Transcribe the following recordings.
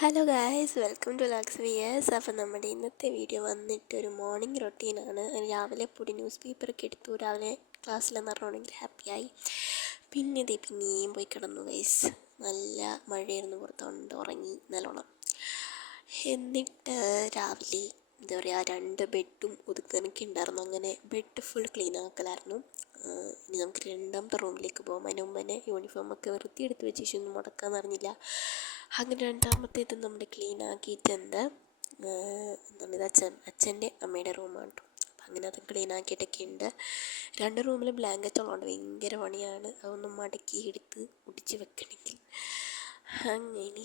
Hello guys, welcome to Lux viewers. അപ്പോൾ നമ്മുടെ ഇന്നത്തെ വീഡിയോ വന്നിട്ട് ഒരു മോർണിംഗ് റൊട്ടീനാണ്. രാവിലെ പൊടി ന്യൂസ് പേപ്പറൊക്കെ എടുത്തു, രാവിലെ ക്ലാസ്സിലെന്ന് പറഞ്ഞുകൊണ്ടെങ്കിൽ ഹാപ്പിയായി. പിന്നെയും പോയി കിടന്നു ഗൈസ്. നല്ല മഴയായിരുന്നു, പുറത്തുകൊണ്ട് ഉറങ്ങി നല്ലോണം. എന്നിട്ട് രാവിലെ എന്താ പറയുക, 2 ബെഡും ഒതുക്കാനൊക്കെ ഉണ്ടായിരുന്നു. അങ്ങനെ ബെഡ് ഫുൾ ക്ലീൻ ആക്കലായിരുന്നു. ഇനി നമുക്ക് രണ്ടാമത്തെ റൂമിലേക്ക് പോകാം. അതിന് മുമ്പ് തന്നെ യൂണിഫോമൊക്കെ വെറുതെ എടുത്ത് വെച്ചൊന്നും മുടക്കാമെന്ന് അറിഞ്ഞില്ല. അങ്ങനെ രണ്ടാമത്തേത് നമ്മൾ ക്ലീൻ ആക്കിയിട്ടുണ്ട്. എന്താണ് ഇത്, അച്ഛൻ്റെ അമ്മയുടെ റൂമാണ് കേട്ടോ. അപ്പം അങ്ങനെ അത് ക്ലീൻ ആക്കിയിട്ടൊക്കെ ഉണ്ട്. 2 റൂമിൽ ബ്ലാങ്കറ്റുള്ളതുകൊണ്ട് ഭയങ്കര പണിയാണ് അതൊന്നും മടക്കി എടുത്ത് ഒടിച്ച് വെക്കണമെങ്കിൽ. അങ്ങനെ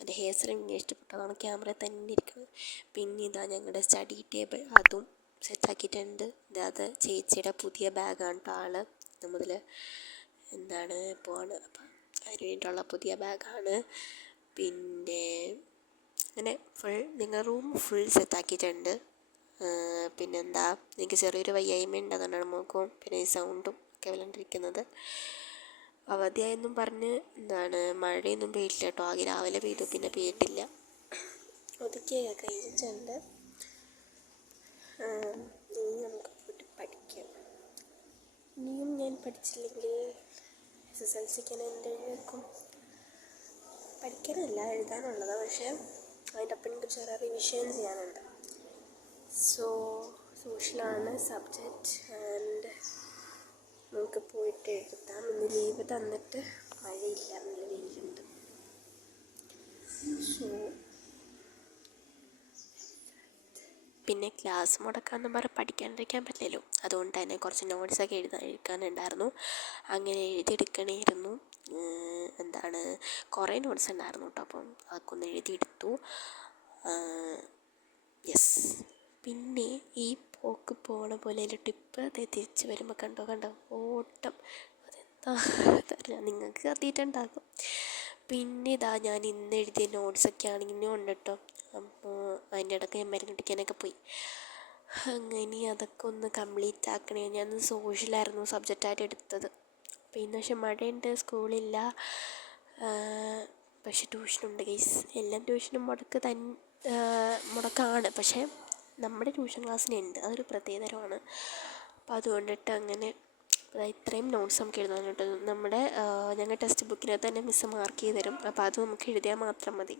എൻ്റെ ഹെയർ സ്റ്റൈൽ ഇഷ്ടപ്പെട്ടതാണ്, ക്യാമറ തന്നെ ഇരിക്കുന്നത്. പിന്നെ ഇതാ ഞങ്ങളുടെ സ്റ്റഡി ടേബിൾ, അതും സെറ്റാക്കിയിട്ടുണ്ട്. അത് ചേച്ചിയുടെ പുതിയ ബാഗാണ് കേട്ടോ. ആൾ മുതൽ എന്താണ് പോവാണ്, അപ്പം അതിന് വേണ്ടിയിട്ടുള്ള പുതിയ ബാഗാണ്. പിന്നെ അങ്ങനെ നിങ്ങളുടെ റൂം ഫുൾ സെറ്റാക്കിയിട്ടുണ്ട്. പിന്നെന്താ, എനിക്ക് ചെറിയൊരു വയ്യായ്മയുണ്ട്, അതുകൊണ്ടാണ് നോക്കും പിന്നെ ഈ സൗണ്ടും ഒക്കെ വല്ലാണ്ടിരിക്കുന്നത്. അവധിയായെന്നും പറഞ്ഞ് മഴയൊന്നും പെയ്യില്ല കേട്ടോ. ആകെ രാവിലെ പെയ്തു, പിന്നെ പെയ്തിട്ടില്ല. ഒതുക്കിയൊക്കെ കഴിഞ്ഞിട്ടുണ്ട്. ഇനി നമുക്ക് പോയിട്ട് പഠിക്കാം. ഇനിയും ഞാൻ പഠിച്ചില്ലെങ്കിൽ SSLC എൻ്റെ എഴുതിയേക്കും. പഠിക്കാനല്ല, എഴുതാനുള്ളതാണ്. പക്ഷേ അതിൻ്റെ ഒപ്പം എനിക്ക് ചെറിയ റിവിഷൻ ചെയ്യാനുണ്ട്. സോഷ്യലാണ് സബ്ജക്റ്റ്. ആൻഡ് നമുക്ക് പോയിട്ട് എഴുതാം. ഇന്ന് ലീവ് തന്നിട്ട് മഴയില്ല, നല്ല വെയിലുണ്ട്. പിന്നെ ക്ലാസ് മുടക്കാമെന്ന് പറഞ്ഞ് പഠിക്കാണ്ടിരിക്കാൻ പറ്റില്ലല്ലോ. അതുകൊണ്ട് തന്നെ കുറച്ച് നോട്ട്സൊക്കെ എഴുതാനുണ്ടായിരുന്നു. അങ്ങനെ എഴുതിയെടുക്കണമായിരുന്നു. കുറേ നോട്ട്സ് ഉണ്ടായിരുന്നു കേട്ടോ. അപ്പം അതൊക്കെ ഒന്ന് എഴുതിയെടുത്തു. യെസ്. പിന്നെ ഈ പോക്ക് പോണ പോലെ ഒരു ടിപ്പ് തിരിച്ച് വരുമ്പോൾ കണ്ടോ ഓട്ടം. അതെന്താ നിങ്ങൾക്ക് കത്തിയിട്ടുണ്ടാകും. പിന്നെ ഇതാ ഞാൻ ഇന്ന് എഴുതിയ നോട്ട്സൊക്കെ ആണെങ്കിലും ഉണ്ട് കേട്ടോ. അപ്പോൾ അതിൻ്റെ ഇടയ്ക്ക് ഞാൻ മരുന്ന് കുടിക്കാനൊക്കെ പോയി. അങ്ങനെ അതൊക്കെ ഒന്ന് കംപ്ലീറ്റ് ആക്കണേ. ഞാൻ സോഷ്യലായിരുന്നു സബ്ജക്റ്റായിട്ട് എടുത്തത്. അപ്പോൾ ഇന്ന് പക്ഷേ മഴയുണ്ട്, സ്കൂളില്ല. പക്ഷെ ട്യൂഷനുണ്ട് ഗൈസ്. എല്ലാം ട്യൂഷനും മുടക്കാണ്. പക്ഷേ നമ്മുടെ ട്യൂഷൻ ക്ലാസ്സിനുണ്ട്, അതൊരു പ്രത്യേകതരമാണ്. അപ്പോൾ അതുകൊണ്ടിട്ട് അങ്ങനെ ഇത്രയും നോട്ട്സ് നമുക്ക് എഴുതാനായിട്ട് ഞങ്ങൾ ടെക്സ്റ്റ് ബുക്കിനകത്ത് തന്നെ മിസ്സ് മാർക്ക് ചെയ്ത് തരും. അപ്പോൾ അത് നമുക്ക് എഴുതിയാൽ മാത്രം മതി.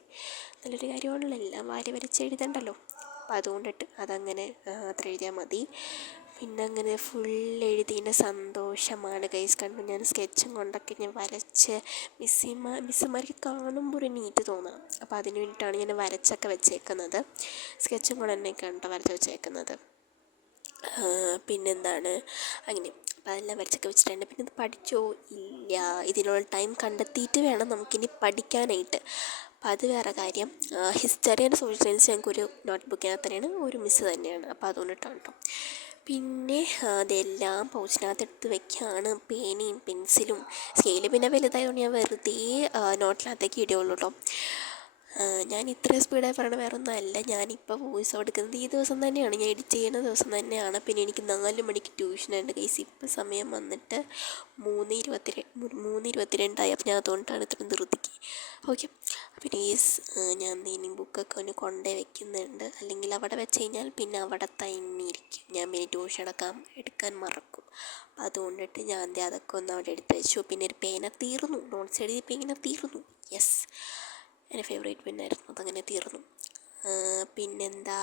നല്ലൊരു കാര്യമാണല്ലോ, എല്ലാം വാരി വരച്ച് എഴുതണ്ടല്ലോ. അപ്പോൾ അതുകൊണ്ടിട്ട് അതങ്ങനെ അത്ര എഴുതിയാൽ മതി. പിന്നെ അങ്ങനെ ഫുൾ എഴുതിയതിൻ്റെ സന്തോഷമാണ് ഗൈസ്. കണ്ടു, ഞാൻ സ്കെച്ചും കൊണ്ടൊക്കെ ഞാൻ വരച്ച് മിസ്സുമാർക്ക് കാണുമ്പോൾ ഒരു നീറ്റ് തോന്നണം. അപ്പോൾ അതിന് വേണ്ടിയിട്ടാണ് ഞാൻ വരച്ചൊക്കെ വെച്ചേക്കുന്നത്. സ്കെച്ചും കൊണ്ട് തന്നെ കണ്ടോ വരച്ച് വെച്ചേക്കുന്നത്. പിന്നെന്താണ്, അങ്ങനെ അപ്പോൾ അതെല്ലാം വരച്ചൊക്കെ വെച്ചിട്ടുണ്ട്. പിന്നെ ഇത് പഠിച്ചോ ഇല്ല, ഇതിനുള്ള ടൈം കണ്ടെത്തിയിട്ട് വേണം നമുക്കിനി പഠിക്കാനായിട്ട്. അപ്പോൾ അത് വേറെ കാര്യം. ഹിസ്റ്ററി ആൻഡ് സോഷ്യൽ സയൻസ് ഞങ്ങൾക്കൊരു നോട്ട് ബുക്കിനകത്ത് തന്നെയാണ്, ഒരു മിസ്സ് തന്നെയാണ്. അപ്പോൾ അതുകൊണ്ടിട്ടാണ് കേട്ടോ. പിന്നെ അതെല്ലാം പൗച്ചിനകത്ത് എടുത്ത് വെക്കുകയാണ്. പേനയും പെൻസിലും സ്കെയിൽ പിന്നെ വലുതായതുകൊണ്ട് ഞാൻ വെറുതെ നോട്ടിനകത്തേക്ക് ഇടുകയുള്ളൂ കേട്ടോ. ഞാൻ ഇത്രയും സ്പീഡായി പറയണ വേറെ ഒന്നും അല്ല. ഞാനിപ്പോൾ വോയിസ് എടുക്കുന്നത് ഈ ദിവസം തന്നെയാണ്, ഞാൻ എഡിറ്റ് ചെയ്യുന്ന ദിവസം തന്നെയാണ്. പിന്നെ എനിക്ക് 4 മണിക്ക് ട്യൂഷനുണ്ട് ഗൈസ്. ഇപ്പോൾ സമയം വന്നിട്ട് 3:22 അപ്പോൾ ഞാൻ അതുകൊണ്ടാണ് ഇത്ര ധൃതിക്ക്. ഓക്കെ. പിന്നെ ഞാൻ ഇനി ബുക്കൊക്കെ ഒന്ന് കൊണ്ടേ വെക്കുന്നുണ്ട്. അല്ലെങ്കിൽ അവിടെ വെച്ച് കഴിഞ്ഞാൽ പിന്നെ അവിടെ തന്നെ ഇരിക്കും. ഞാൻ പിന്നെ ട്യൂഷൻ എടുക്കാൻ മറക്കും. അപ്പോൾ അതുകൊണ്ടിട്ട് ഞാൻ അതൊക്കെ ഒന്ന് അവിടെ എടുത്ത് വെച്ചു. പിന്നെ ഒരു പേന തീർന്നു, നോട്ട്സ് എഴുതിയപ്പോൾ ഇങ്ങനെ തീർന്നു. യെസ്, എൻ്റെ ഫേവറേറ്റ് പെന്നായിരുന്നു, അതങ്ങനെ തീർന്നു. പിന്നെന്താ,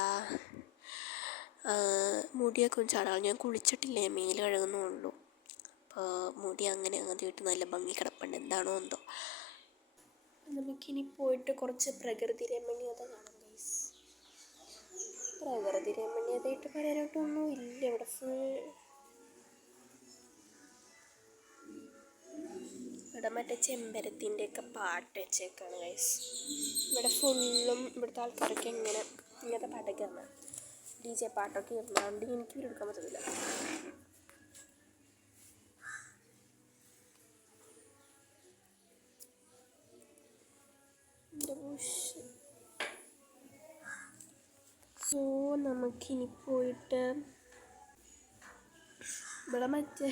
മുടിയൊക്കെ ഒന്ന് ചാടാം. ഞാൻ കുളിച്ചിട്ടില്ല, ഞാൻ മേല് കഴുകുന്നുള്ളൂ. അപ്പോൾ മുടി അങ്ങനെ ആദ്യമായിട്ട് നല്ല ഭംഗി കിടപ്പുണ്ട്, എന്താണോ എന്തോ. നമുക്കിനി പോയിട്ട് കുറച്ച് പ്രകൃതി രമണീയത കാണാം ഗൈസ്. പ്രകൃതി രമണീയതയായിട്ട് പറയാനായിട്ടൊന്നും ഇല്ല ഇവിടെ. ഇവിടെ മറ്റേ ചെമ്പരത്തിൻ്റെയൊക്കെ പാട്ട് വെച്ചേക്കാണ് ഗൈസ്. ഇവിടെ ഫുള്ളും ഇവിടുത്തെ ആൾക്കാരൊക്കെ ഇങ്ങനത്തെ പാട്ടൊക്കെയാണ്, DJ പാട്ടൊക്കെ ഇരുന്നാണ്ട് എനിക്ക് വീഡിയോ എടുക്കാൻ പറ്റത്തില്ല. നമുക്കിനി പോയിട്ട് ഇവിടെ മറ്റേ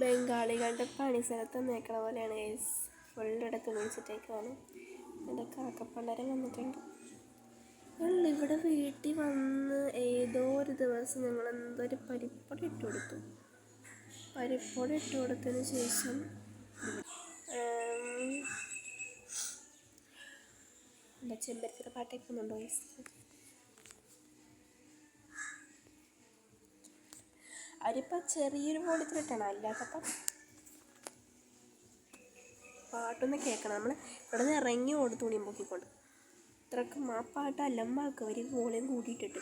ബംഗാളികളുടെ പണി സ്ഥലത്ത് നിൽക്കണ പോലെയാണ് ഗൈസ്. ഫുള്ളിടത്ത് വിളിച്ചിട്ടേക്കാണ്. എൻ്റെ കാക്കപ്പള്ളരെ വന്നിട്ടുണ്ട്. ഇവിടെ വീട്ടിൽ വന്ന് ഏതോ ഒരു ദിവസം ഞങ്ങൾ എന്തൊരു പരിപ്പൊടി ഇട്ട് കൊടുത്തു. പരിപ്പൊടി ഇട്ട് കൊടുത്തതിന് ശേഷം എന്താ ചെമ്പരത്തിയുടെ പാട്ട് കേൾക്കുന്നുണ്ടോ? അവരിപ്പോൾ ചെറിയൊരു വോളിയത്തിലിട്ടാണ്, അല്ലാത്തപ്പം പാട്ടൊന്ന് കേൾക്കണം. നമ്മൾ ഇവിടെ നിന്ന് ഇറങ്ങി ഓടി തുണിയും പൊക്കിക്കൊണ്ട് ഇത്രക്കും ആ പാട്ട് അലമ്പാക്കും അവർ വോളിയം കൂട്ടിയിട്ടിട്ട്.